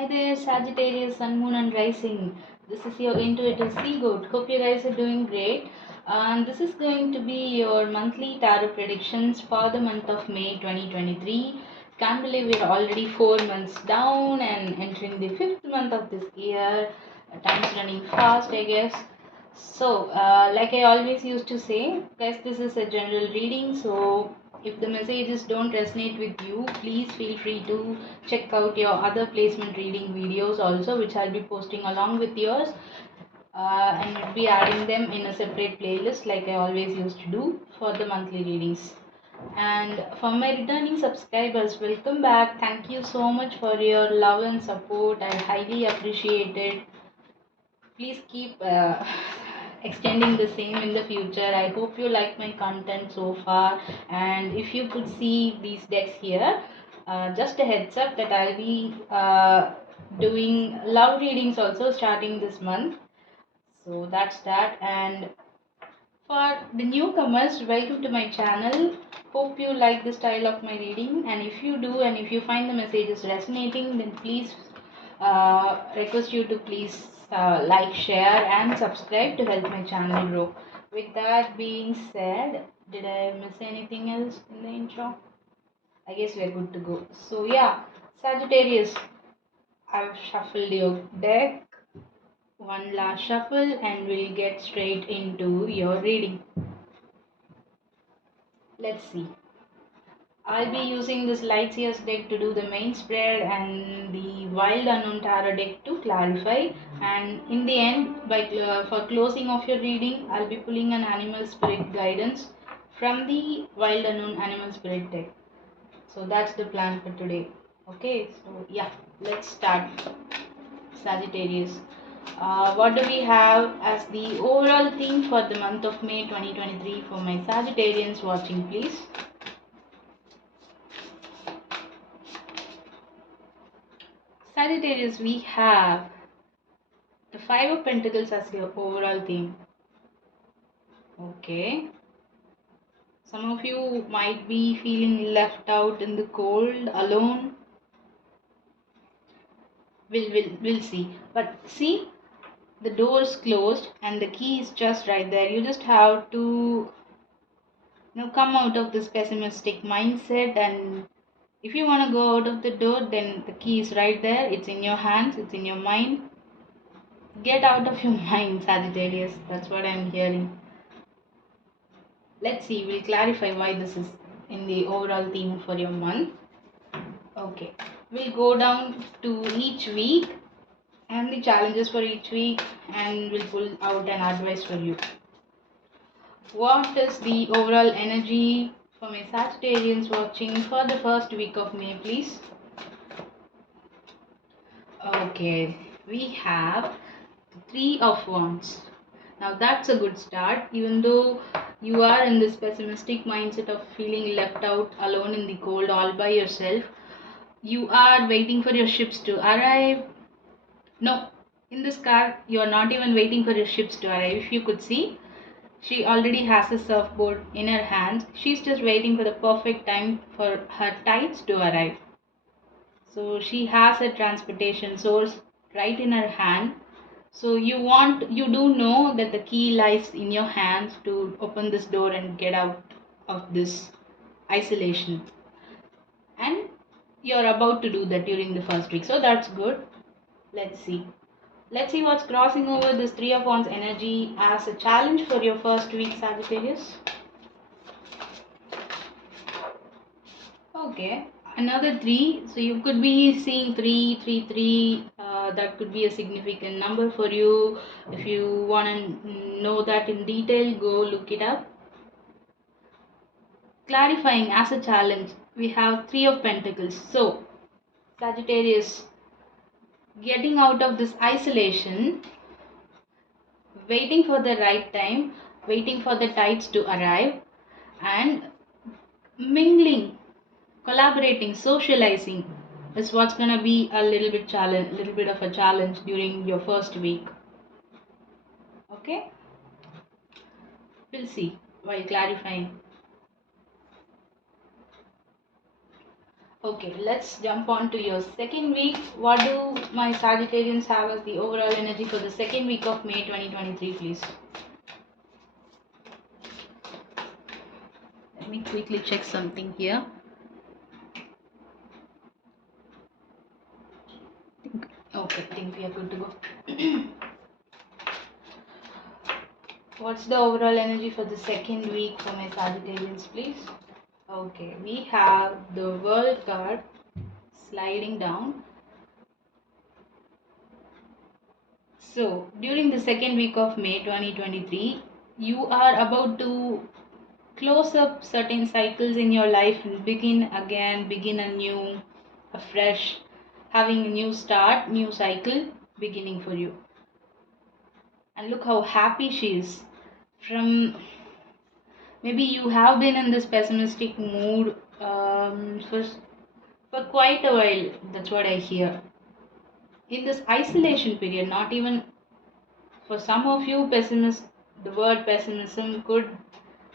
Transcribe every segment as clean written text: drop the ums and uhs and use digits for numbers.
Hi there, Sagittarius, Sun, Moon, and Rising. This is your intuitive sea goat. Hope you guys are doing great. And this is going to be your monthly tarot predictions for the month of May 2023. Can't believe we're already 4 months down and entering the fifth month of this year. Time's running fast, I guess. So, like I always used to say, guys, this is a general reading. So, if the messages don't resonate with you, please feel free to check out your other placement reading videos also, which I'll be posting along with yours. And I'll be adding them in a separate playlist, like I always used to do for the monthly readings. And for my returning subscribers, welcome back. Thank you so much for your love and support. I highly appreciate it. Please keep extending the same in the future. I hope you like my content so far. And if you could see these decks here, just a heads up that I'll be doing love readings also starting this month. So that's that. And for the newcomers, welcome to my channel. Hope you like the style of my reading, and if you do and if you find the messages resonating, then please request you to please like, share and subscribe to help my channel grow. With that being said, did I miss anything else in the intro? I guess we're good to go. So yeah, Sagittarius, I've shuffled your deck. One last shuffle and we'll get straight into your reading. Let's see. I'll be using this Lightseers deck to do the main spread and the Wild Unknown Tarot deck to clarify. And in the end, for closing of your reading, I'll be pulling an Animal Spirit guidance from the Wild Unknown Animal Spirit deck. So that's the plan for today. Okay, so yeah, let's start. Sagittarius. What do we have as the overall theme for the month of May 2023 for my Sagittarians watching, please? Sagittarius, we have the Five of Pentacles as your overall theme. Okay. Some of you might be feeling left out in the cold, alone. We'll see. But see, the door's closed and the key is just right there. You just have to come out of this pessimistic mindset, and if you want to go out of the door, then the key is right there. It's in your hands, it's in your mind. Get out of your mind, Sagittarius. That's what I'm hearing. Let's see, we'll clarify why this is in the overall theme for your month. Okay, we'll go down to each week and the challenges for each week, and we'll pull out an advice for you. What is the overall energy for my Sagittarians watching for the first week of May, please? Okay, we have the Three of Wands. Now that's a good start. Even though you are in this pessimistic mindset of feeling left out alone in the cold all by yourself, you are waiting for your ships to arrive. No, in this card, you are not even waiting for your ships to arrive. If you could see, she already has a surfboard in her hands. She's just waiting for the perfect time for her tides to arrive. So she has a transportation source right in her hand. So you do know that the key lies in your hands to open this door and get out of this isolation. And you're about to do that during the first week. So that's good. Let's see. Let's see what's crossing over this Three of Wands energy as a challenge for your first week, Sagittarius. Okay, another 3. So you could be seeing 333. That could be a significant number for you. If you want to know that in detail, go look it up. Clarifying as a challenge, we have Three of Pentacles. So, Sagittarius, getting out of this isolation, waiting for the right time, waiting for the tides to arrive, and mingling, collaborating, socializing is what's gonna be a little bit of a challenge during your first week. Okay, we'll see while clarifying. Okay, let's jump on to your second week. What do my Sagittarians have as the overall energy for the second week of May 2023, please? Let me quickly check something here. Okay, I think we are good to go. What's the overall energy for the second week for my Sagittarians, please? Okay, we have the World card sliding down. So, during the second week of May 2023, you are about to close up certain cycles in your life and begin again, begin anew, afresh, having a new start, new cycle beginning for you. And look how happy she is. From maybe you have been in this pessimistic mood for quite a while. That's what I hear. In this isolation period, not even for some of you, the word pessimism could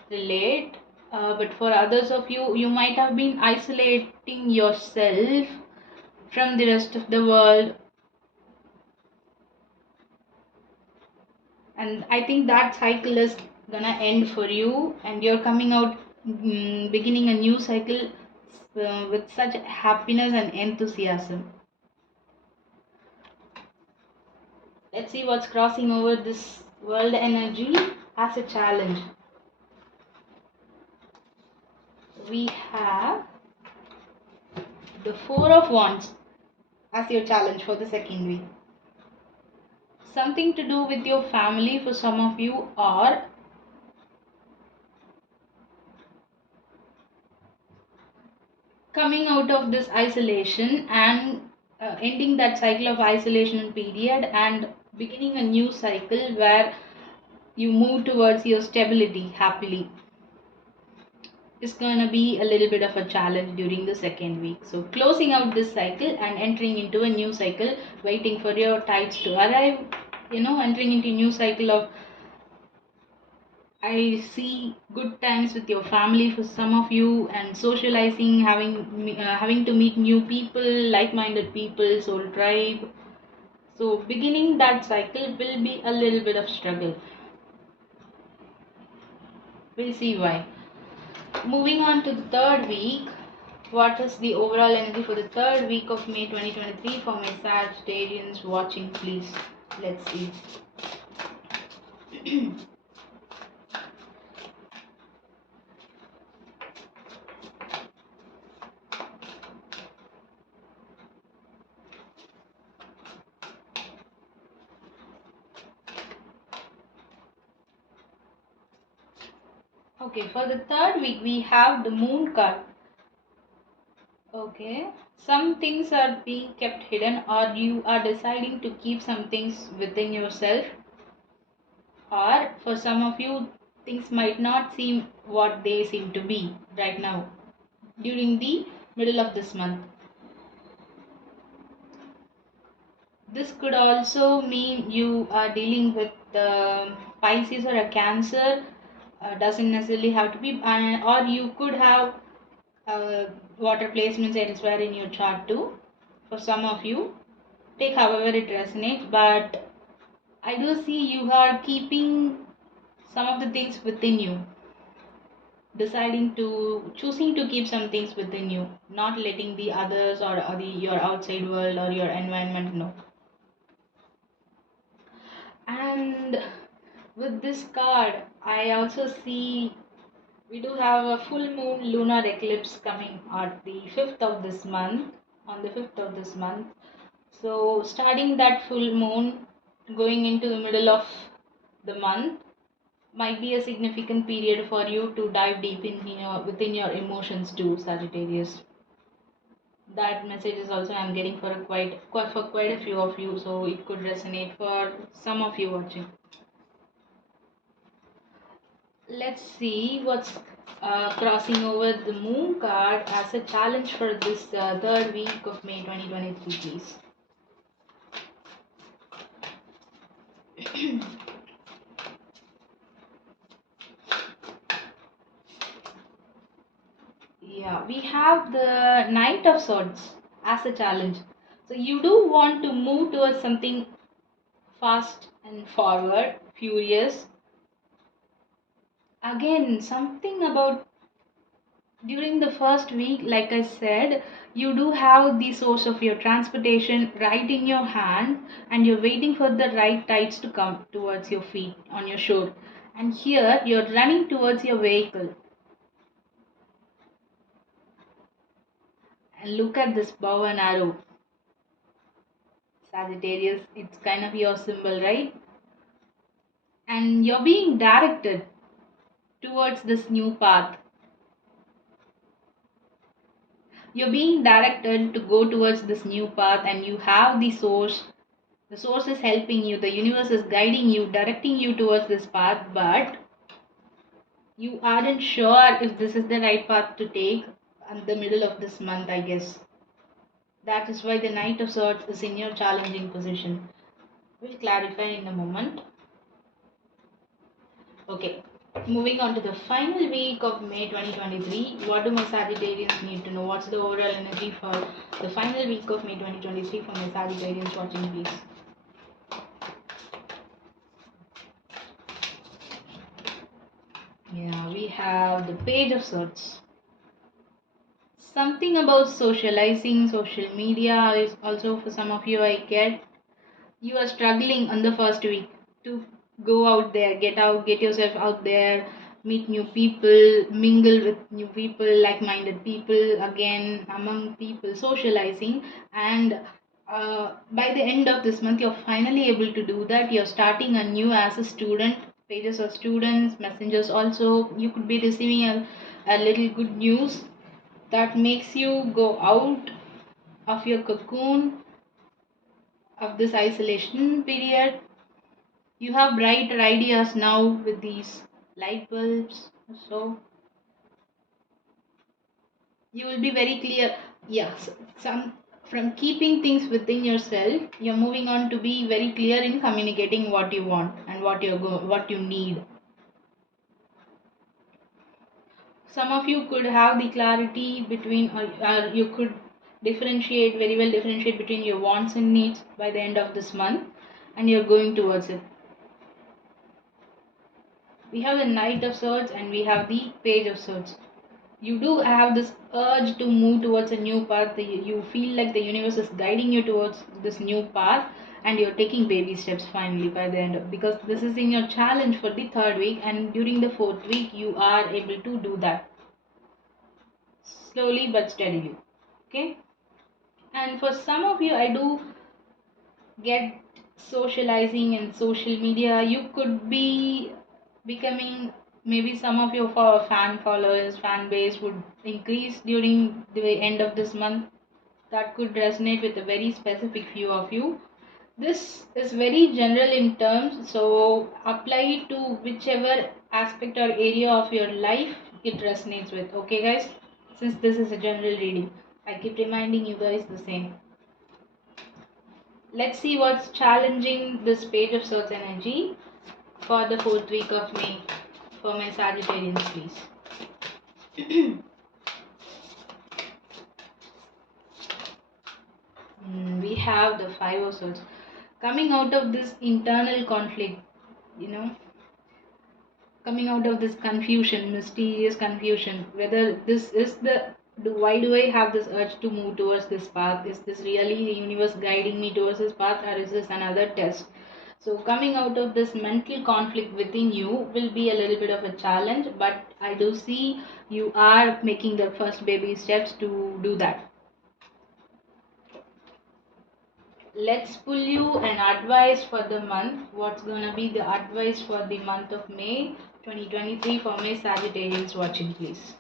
relate, but for others of you, you might have been isolating yourself from the rest of the world. And I think that cycle is gonna end for you, and you're coming out, beginning a new cycle with such happiness and enthusiasm. Let's see what's crossing over this world energy as a challenge. We have the Four of Wands as your challenge for the second week. Something to do with your family for some of you, or coming out of this isolation and ending that cycle of isolation period and beginning a new cycle where you move towards your stability happily is going to be a little bit of a challenge during the second week. So closing out this cycle and entering into a new cycle, waiting for your tides to arrive, entering into a new cycle of, I see good times with your family for some of you, and socializing, having to meet new people, like-minded people, soul tribe. So beginning that cycle will be a little bit of struggle. We'll see why. Moving on to the third week, what is the overall energy for the third week of May 2023 for my Sagittarians watching, please? Let's see. Okay, for the third week, we have the Moon card. Okay, some things are being kept hidden, or you are deciding to keep some things within yourself, or for some of you, things might not seem what they seem to be right now during the middle of this month. This could also mean you are dealing with Pisces or a Cancer. Doesn't necessarily have to be, or you could have water placements elsewhere in your chart too. For some of you, take however it resonates, but I do see you are keeping some of the things within you, choosing to keep some things within you, not letting the others or your outside world or your environment know. And with this card, I also see we do have a full moon lunar eclipse coming at the 5th of this month, on the 5th of this month. So, starting that full moon, going into the middle of the month, might be a significant period for you to dive deep within your emotions too, Sagittarius. That message is also I'm getting for quite a few of you, so it could resonate for some of you watching. Let's see what's crossing over the Moon card as a challenge for this third week of May 2023, please. Yeah, we have the Knight of Swords as a challenge. So you do want to move towards something fast and forward, furious. Again, something about during the first week, like I said, you do have the source of your transportation right in your hand, and you're waiting for the right tides to come towards your feet on your shore. And here you're running towards your vehicle. And look at this bow and arrow. Sagittarius, it's kind of your symbol, right? And you're being directed towards this new path. You're being directed to go towards this new path, and you have the source. The source is helping you, the universe is guiding you, directing you towards this path, but you aren't sure if this is the right path to take in the middle of this month, I guess. That is why the Knight of Swords is in your challenging position. We'll clarify in a moment. Okay, moving on to the final week of May 2023. What do my Sagittarians need to know? What's the overall energy for the final week of May 2023 for my Sagittarians watching, please? Yeah, we have the Page of Swords. Something about socializing, social media is also for some of you, I get. You are struggling on the first week to go out there, get out, get yourself out there, meet new people, mingle with new people, like minded people, again, among people, socializing. And by the end of this month, you're finally able to do that. You're starting anew as a student. Pages of students, messengers also. You could be receiving a little good news that makes you go out of your cocoon of this isolation period. You have brighter ideas now with these light bulbs, so you will be very clear. Yes, some from keeping things within yourself, you're moving on to be very clear in communicating what you want and what you need. Some of you could have the clarity between, or you could differentiate very well differentiate between your wants and needs by the end of this month, and you're going towards it. We have the Knight of Swords and we have the Page of Swords. You do have this urge to move towards a new path. You feel like the universe is guiding you towards this new path, and you're taking baby steps finally by the end of, because this is in your challenge for the third week, and during the fourth week you are able to do that slowly but steadily. Okay, and for some of you, I do get socializing and social media. You could be becoming, maybe some of your fan followers, fan base would increase during the end of this month. That could resonate with a very specific few of you. This is very general in terms, so apply it to whichever aspect or area of your life it resonates with. Okay, guys, since this is a general reading, I keep reminding you guys the same. Let's see what's challenging this Page of Swords energy for the fourth week of May for my Sagittarians, please. We have the Five of Swords. Coming out of this internal conflict, you know, coming out of this confusion, mysterious confusion, whether this is why do I have this urge to move towards this path? Is this really the universe guiding me towards this path, or is this another test? So, coming out of this mental conflict within you will be a little bit of a challenge, but I do see you are making the first baby steps to do that. Let's pull you an advice for the month. What's gonna be the advice for the month of May 2023 for my Sagittarians watching, please?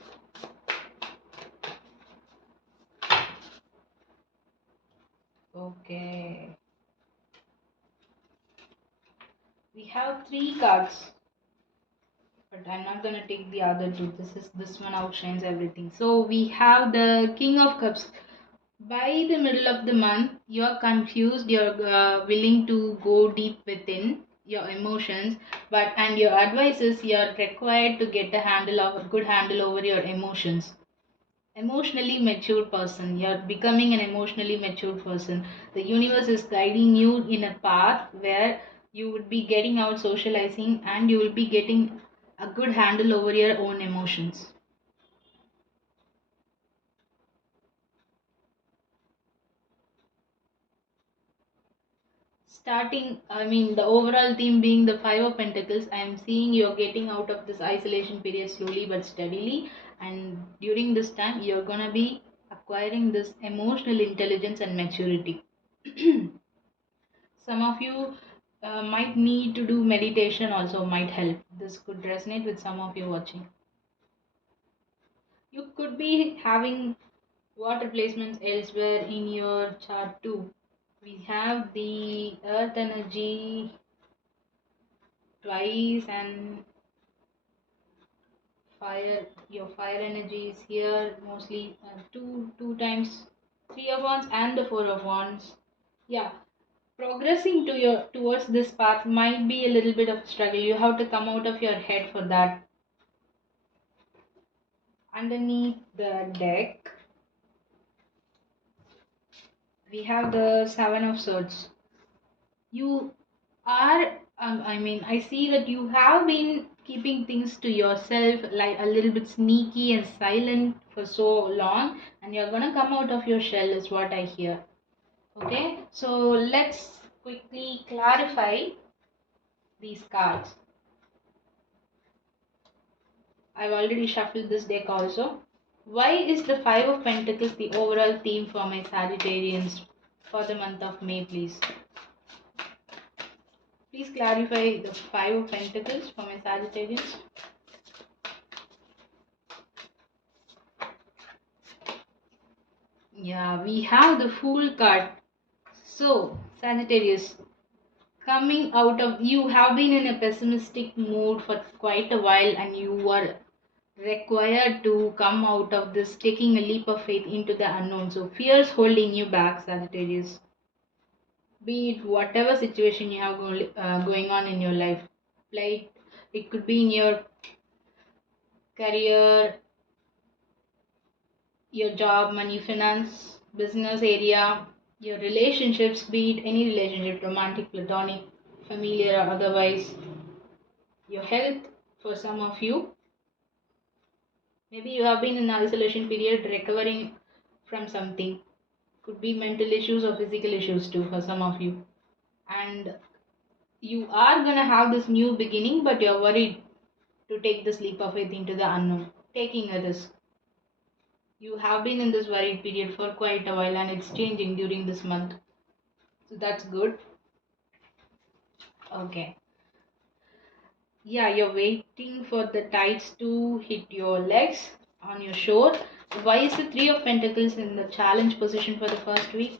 Okay. We have three cards, but I'm not gonna take the other two. This one outshines everything. So we have the King of Cups. By the middle of the month, you're confused, you're willing to go deep within your emotions, and your advice is you're required to get a good handle over your emotions. emotionally mature person. You're becoming an emotionally mature person. The universe is guiding you in a path where you would be getting out socializing and you will be getting a good handle over your own emotions. Starting, I mean, the overall theme being the Five of Pentacles, I am seeing you're getting out of this isolation period slowly but steadily. And during this time, you're gonna be acquiring this emotional intelligence and maturity. Some of you might need to do meditation, also might help. This could resonate with some of you watching. You could be having water placements elsewhere in your chart too. We have the earth energy twice and fire, your fire energy is here mostly, two times, three of wands and the four of wands. Yeah, progressing to your towards this path might be a little bit of struggle. You have to come out of your head for that. Underneath the deck we have the Seven of Swords. You are, I mean, I see that you have been keeping things to yourself, like a little bit sneaky and silent for so long, and you're gonna come out of your shell, is what I hear. Okay, so let's quickly clarify these cards. I've already shuffled this deck also. Why is the Five of Pentacles the overall theme for my Sagittarians for the month of May, please? Please clarify the Five of Pentacles for my Sagittarians. Yeah, we have the Fool card. So, Sagittarius, coming out of, you have been in a pessimistic mood for quite a while and you are required to come out of this, taking a leap of faith into the unknown. So, fears holding you back, Sagittarius. Be it whatever situation you have going on in your life. Like, it could be in your career, your job, money, finance, business area, your relationships, be it any relationship, romantic, platonic, familiar, or otherwise, your health for some of you. Maybe you have been in an isolation period recovering from something. Could be mental issues or physical issues too for some of you. And you are gonna have this new beginning, but you're worried to take this leap of faith into the unknown, taking a risk. You have been in this worried period for quite a while and it's changing during this month. So that's good. Okay. Yeah, you're waiting for the tides to hit your legs on your shore. Why is the Three of Pentacles in the challenge position for the first week?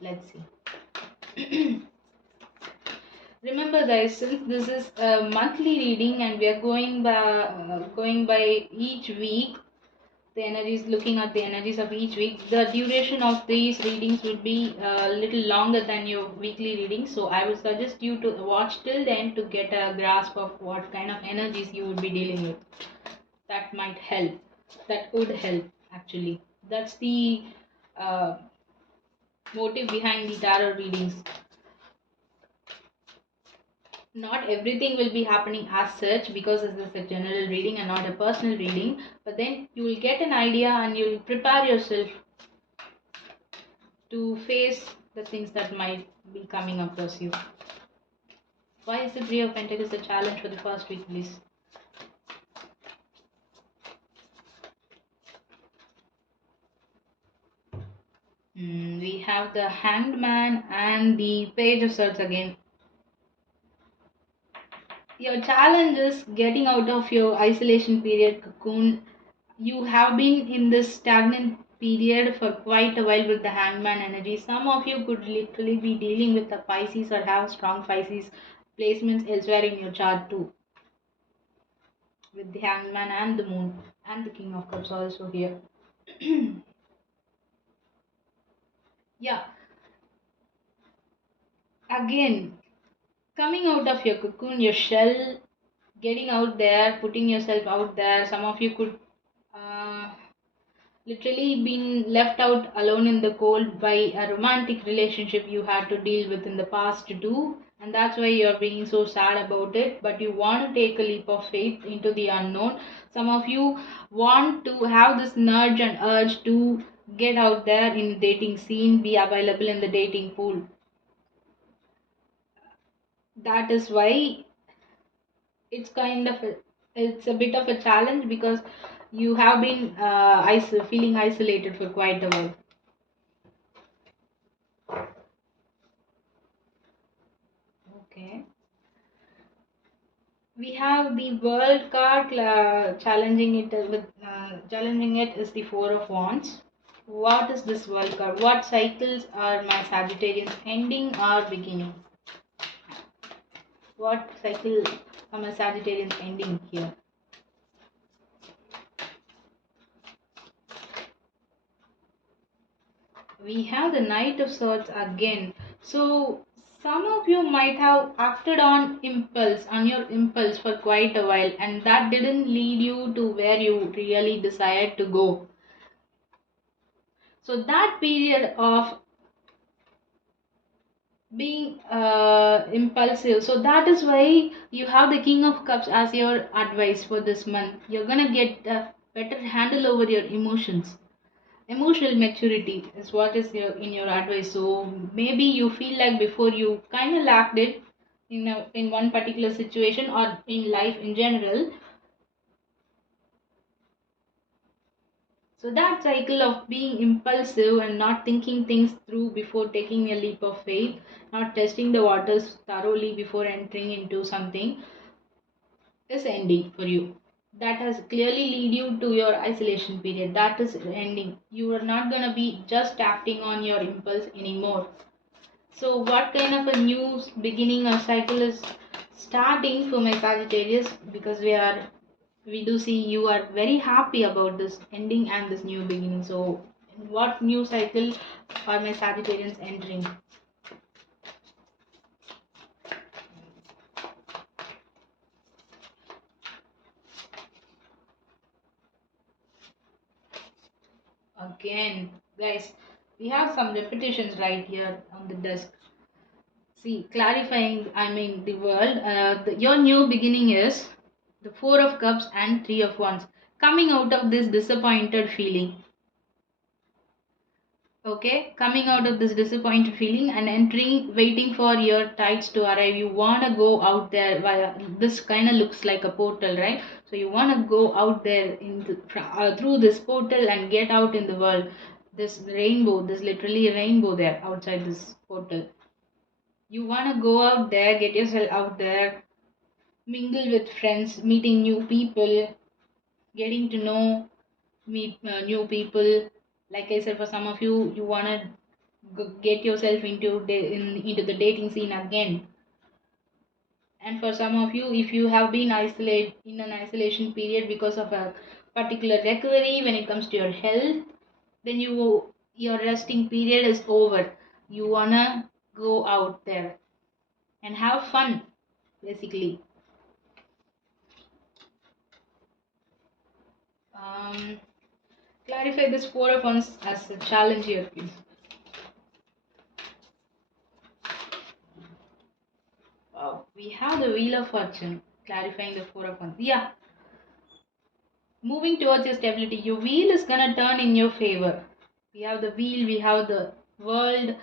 Let's see. Remember guys, since this is a monthly reading and we are going by each week, the energies, looking at the energies of each week, the duration of these readings would be a little longer than your weekly readings. So I would suggest you to watch till then to get a grasp of what kind of energies you would be dealing with. That might help. That could help actually. That's the uh, motive behind the tarot readings. Not everything will be happening as such because this is a general reading and not a personal reading, but then you will get an idea and you will prepare yourself to face the things that might be coming across you. Why is the Three of Pentacles a challenge for the first week, please? We have the Hanged Man and the Page of Swords again. Your challenge is getting out of your isolation period, cocoon. You have been in this stagnant period for quite a while with the Hangman energy. Some of you could literally be dealing with the Pisces or have strong Pisces placements elsewhere in your chart too, with the Hangman and the Moon and the King of Cups also here. Yeah, again, coming out of your cocoon, your shell, getting out there, putting yourself out there. Some of you could literally been left out alone in the cold by a romantic relationship you had to deal with in the past too, and that's why you're being so sad about it. But you want to take a leap of faith into the unknown. Some of you want to have this nudge and urge to get out there in dating scene, be available in the dating pool. That is why it's kind of it's a bit of a challenge, because you have been feeling isolated for quite a while. Okay. We have the world card, challenging it is the four of wands. What is this world card? What cycles are my Sagittarians ending or beginning? What cycle are my Sagittarians ending here? We have the Knight of Swords again. So some of you might have acted on your impulse for quite a while, and that didn't lead you to where you really desired to go. So that period of being impulsive, so that is why you have the King of Cups as your advice for this month. You're gonna get a better handle over your emotions. Emotional maturity is what is in your advice. So maybe you feel like before you kind of lacked it in one particular situation or in life in general. So that cycle of being impulsive and not thinking things through before taking a leap of faith, not testing the waters thoroughly before entering into something, is ending for you. That has clearly lead you to your isolation period. That is ending. You are not going to be just acting on your impulse anymore. So what kind of a new beginning or cycle is starting for my Sagittarius? Because we do see you are very happy about this ending and this new beginning. So what new cycle are my Sagittarians entering? Again, guys, we have some repetitions right here on the desk. See, clarifying, I mean, the world, your new beginning is the Four of Cups and Three of Wands. Coming out of this disappointed feeling, okay, coming out of this disappointed feeling and entering, waiting for your tides to arrive. You want to go out there via this kind of looks like a portal, right? So you want to go out there through this portal and get out in the world. This rainbow, this literally rainbow there outside this portal. You want to go out there, get yourself out there, mingle with friends, meeting new people, getting to know, meet new people. Like I said, for some of you, you want to get yourself into the dating scene again. And for some of you, if you have been isolated in an isolation period because of a particular recovery when it comes to your health, then your resting period is over. You wanna go out there and have fun, basically. Um, Clarify this four of wands as a challenge here, please. We have the Wheel of Fortune, clarifying the four of wands. Yeah, moving towards your stability. Your wheel is gonna turn in your favor. We have the wheel, we have the world.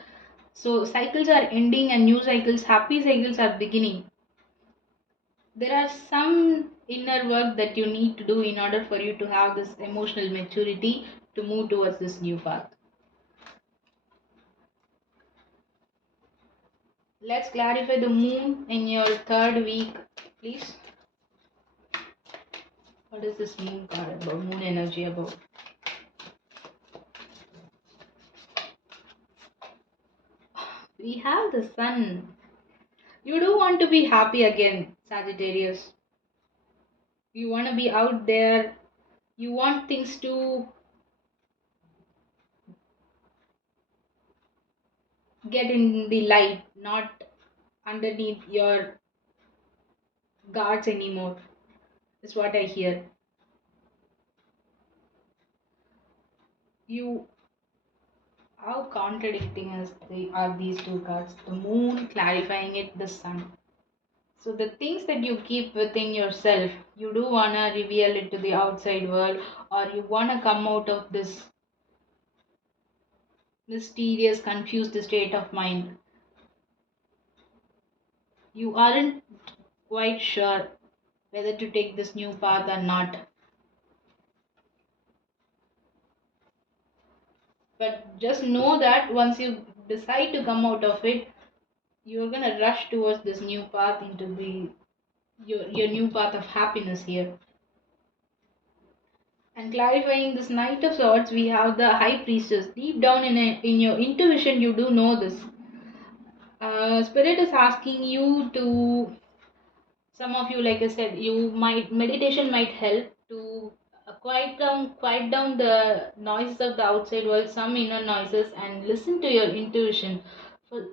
So cycles are ending and new cycles, happy cycles are beginning. There are some inner work that you need to do in order for you to have this emotional maturity to move towards this new path. Let's clarify the moon in your third week, please. What is this moon card about? Moon energy about? We have the sun. You do want to be happy again, Sagittarius. You want to be out there. You want things to get in the light, not underneath your guards anymore, is what I hear. You, how contradicting are these two cards? The moon clarifying it, the sun. So the things that you keep within yourself, you do wanna reveal it to the outside world, or you wanna come out of this mysterious, confused state of mind. You aren't quite sure whether to take this new path or not. But just know that once you decide to come out of it, you're gonna rush towards this new path into the your new path of happiness here. And clarifying this Knight of Swords, we have the High Priestess. Deep down in your intuition, you do know this. Spirit is asking you to, some of you, like I said, you might, meditation might help to quiet down the noises of the outside world, some inner noises, and listen to your intuition. For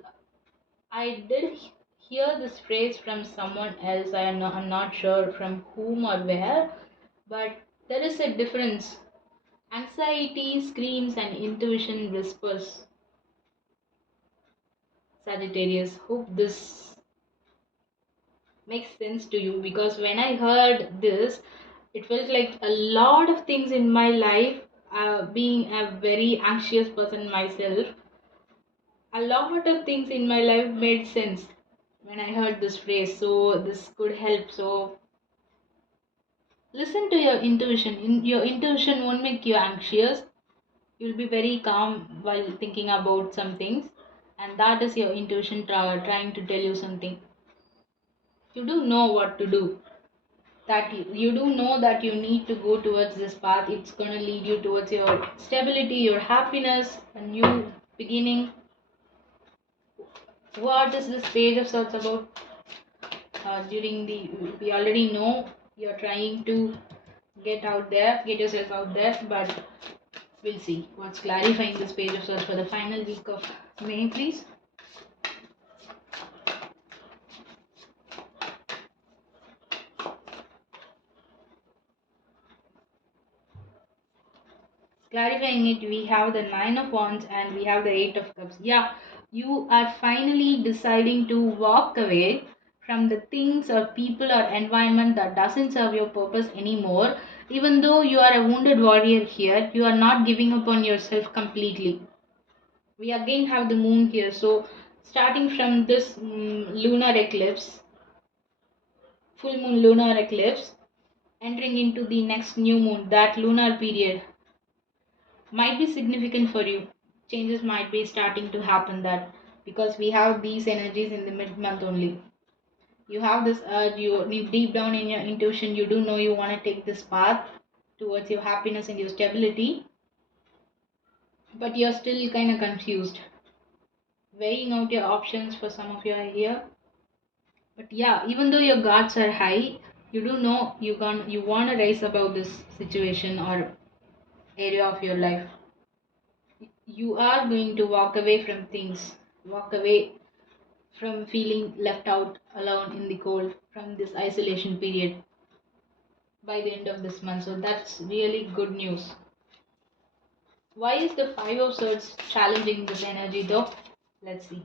I did hear this phrase from someone else. I'm not sure from whom or where, but there is a difference. Anxiety screams and intuition whispers. Sagittarius. Hope this makes sense to you, because when I heard this, it felt like a lot of things in my life, being a very anxious person myself, a lot of things in my life made sense when I heard this phrase. So, this could help. So, listen to your intuition. Your intuition won't make you anxious. You'll be very calm while thinking about some things, and that is your intuition trying to tell you something. You do know what to do. That you do know that you need to go towards this path. It's going to lead you towards your stability, your happiness, a new beginning. What is this Page of Swords about? During the, we already know you're trying to get yourself out there, but we'll see what's clarifying this Page of Swords for the final week of May, please. Clarifying it, we have the Nine of Wands and we have the Eight of Cups. Yeah, you are finally deciding to walk away from the things or people or environment that doesn't serve your purpose anymore. Even though you are a wounded warrior here, you are not giving up on yourself completely. We again have the moon here. So starting from this lunar eclipse, full moon lunar eclipse, entering into the next new moon, that lunar period might be significant for you. Changes might be starting to happen, that because we have these energies in the mid month only. You have this urge, you deep down in your intuition, you do know you want to take this path towards your happiness and your stability, but you're still kind of confused, weighing out your options. For some of you are here, but yeah, even though your guards are high, you do know you want to rise above this situation or area of your life. You are going to walk away from things, walk away from feeling left out alone in the cold from this isolation period by the end of this month. So that's really good news. Why is the Five of Swords challenging this energy though? Let's see.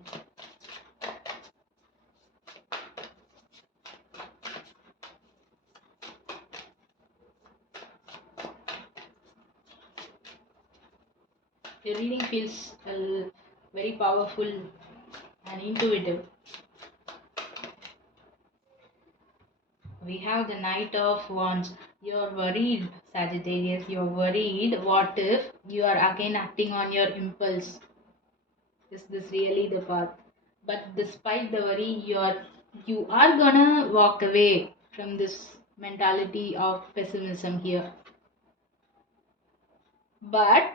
Your reading feels very powerful and intuitive. We have the Knight of Wands. You're worried, Sagittarius. You're worried. What if you are again acting on your impulse? Is this really the path? But despite the worry, you are gonna walk away from this mentality of pessimism here. But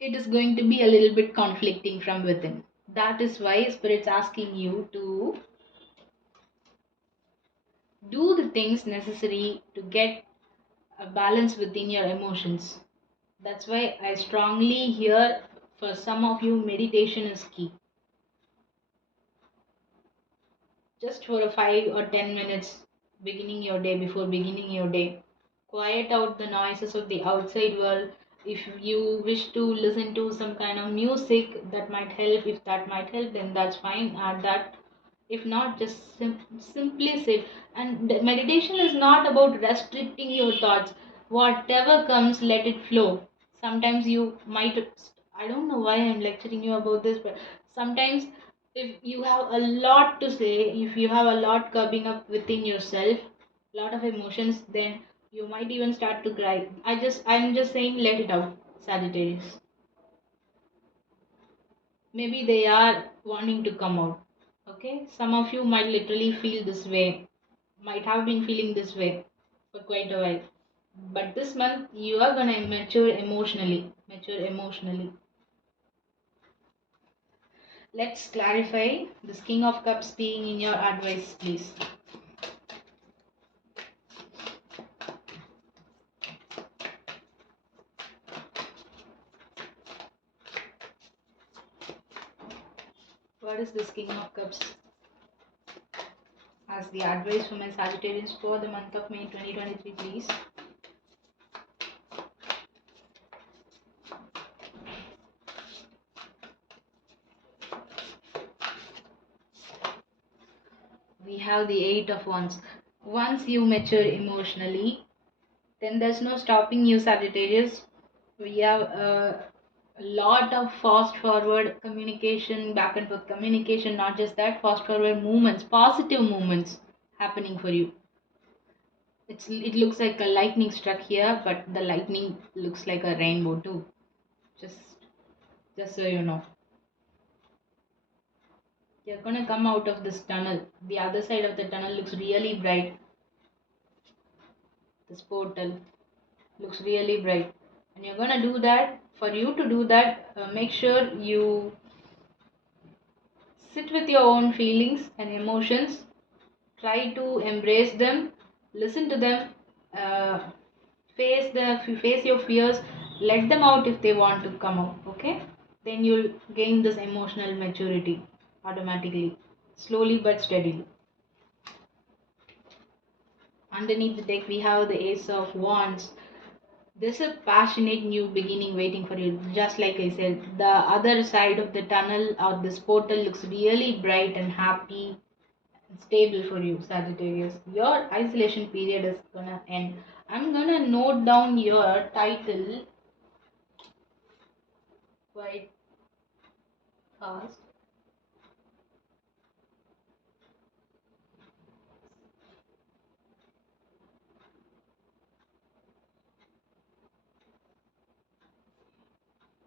it is going to be a little bit conflicting from within. That is why Spirit's asking you to do the things necessary to get a balance within your emotions. That's why I strongly hear, for some of you, meditation is key. Just for a 5 or 10 minutes beginning your day, before beginning your day, quiet out the noises of the outside world, If you wish to listen to some kind of music that might help, if that might help, then that's fine, add that. If not, just simply sit. And meditation is not about restricting your thoughts. Whatever comes, let it flow. Sometimes you might, I don't know why I'm lecturing you about this, but sometimes if you have a lot to say, if you have a lot curbing up within yourself, lot of emotions, then you might even start to cry. I'm just saying, let it out, Sagittarius. Maybe they are wanting to come out. Okay, some of you might literally feel this way, might have been feeling this way for quite a while. But this month you are gonna mature emotionally. Mature emotionally. Let's clarify this King of Cups being in your advice, please. What is this King of Cups as the advice for my Sagittarians for the month of May 2023, please? We have the Eight of Wands. Once you mature emotionally, then there's no stopping you, Sagittarius. We have a lot of fast forward communication, back and forth communication, not just that, fast forward movements, positive movements happening for you. It looks like a lightning struck here, but the lightning looks like a rainbow too. Just just so you know. You're gonna come out of this tunnel. The other side of the tunnel looks really bright. This portal looks really bright. And you're gonna do that. For you to do that, make sure you sit with your own feelings and emotions. Try to embrace them, listen to them, uh, face your fears, let them out if they want to come out. Okay, then you'll gain this emotional maturity automatically, slowly but steadily. Underneath the deck we have the Ace of Wands. There's a passionate new beginning waiting for you. Just like I said, the other side of the tunnel or this portal looks really bright and happy, stable for you, Sagittarius. Your isolation period is gonna end. I'm gonna note down your title quite fast.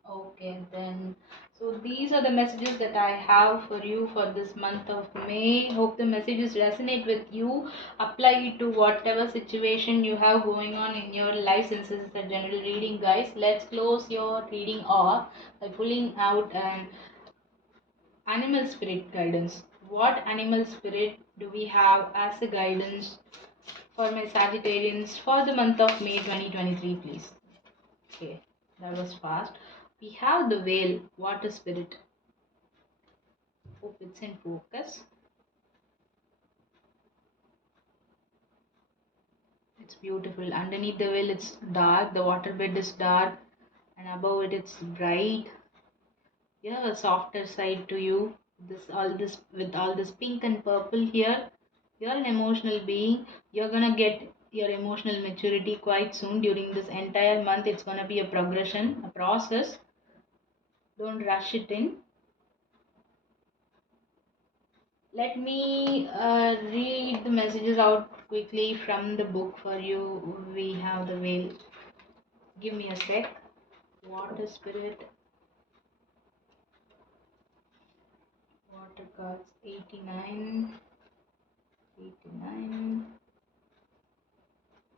Okay, then. So these are the messages that I have for you for this month of May. Hope the messages resonate with you. Apply it to whatever situation you have going on in your life. Since this is a general reading, guys, let's close your reading off by pulling out an animal spirit guidance. What animal spirit do we have as a guidance for my Sagittarians for the month of May 2023, please? Okay, that was fast. We have the whale, water spirit. Hope it's in focus. It's beautiful. Underneath the whale, it's dark. The water bed is dark, and above it, it's bright. You have a softer side to you. This with all this pink and purple here. You're an emotional being. You're gonna get your emotional maturity quite soon. During this entire month, it's gonna be a progression, a process. Don't rush it in. Let me read the messages out quickly from the book for you. We have the whale. Give me a sec. Water spirit. Water cards 89. 89.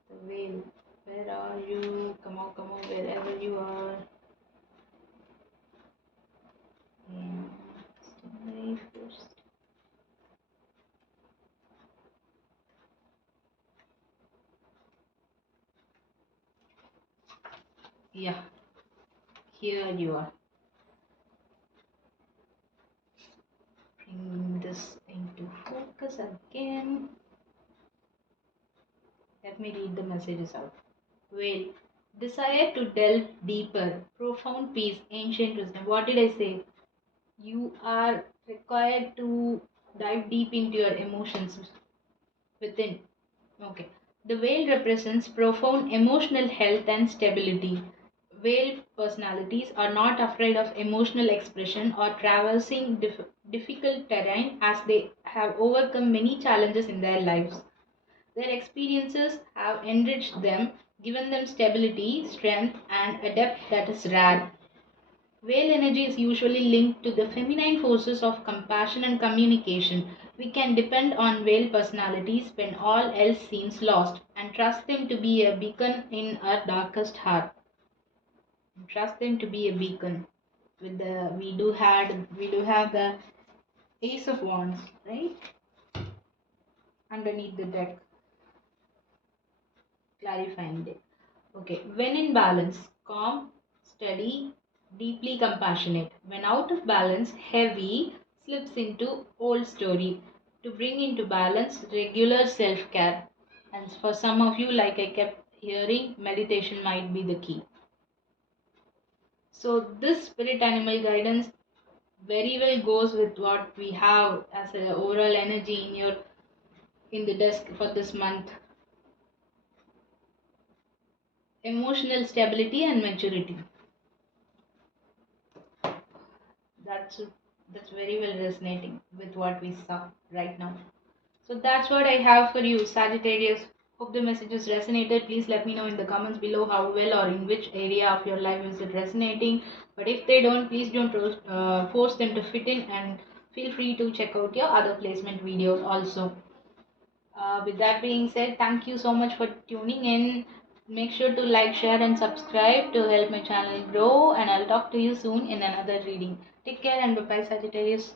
The whale. Where are you? Come on, wherever you are. And January 1st. Yeah, here you are. Bring this into focus again. Let me read the messages out. Whale. Desire to delve deeper, profound peace, ancient wisdom. What did I say? You are required to dive deep into your emotions within. Okay. The whale represents profound emotional health and stability. Whale personalities are not afraid of emotional expression or traversing difficult terrain as they have overcome many challenges in their lives. Their experiences have enriched them, given them stability, strength, and a depth that is rare. Whale energy is usually linked to the feminine forces of compassion and communication. We can depend on whale personalities when all else seems lost and trust them to be a beacon in our darkest heart. Trust them to be a beacon. With the we do have the Ace of Wands, right? Underneath the deck, clarifying it. Okay, when in balance, calm, steady, deeply compassionate. When out of balance, heavy, slips into old story. To bring into balance, regular self care. And for some of you, like I kept hearing, meditation might be the key. So, this spirit animal guidance very well goes with what we have as a overall energy in the desk for this month. Emotional stability and maturity. That's that's very well resonating with what we saw right now. So that's what I have for you, Sagittarius. Hope the messages resonated. Please let me know in the comments below how well or in which area of your life is it resonating. But if they don't, please don't force them to fit in, and feel free to check out your other placement videos also. With that being said, thank you so much for tuning in. Make sure to like, share, and subscribe to help my channel grow. And I'll talk to you soon in another reading. Take care and bye bye, Sagittarius.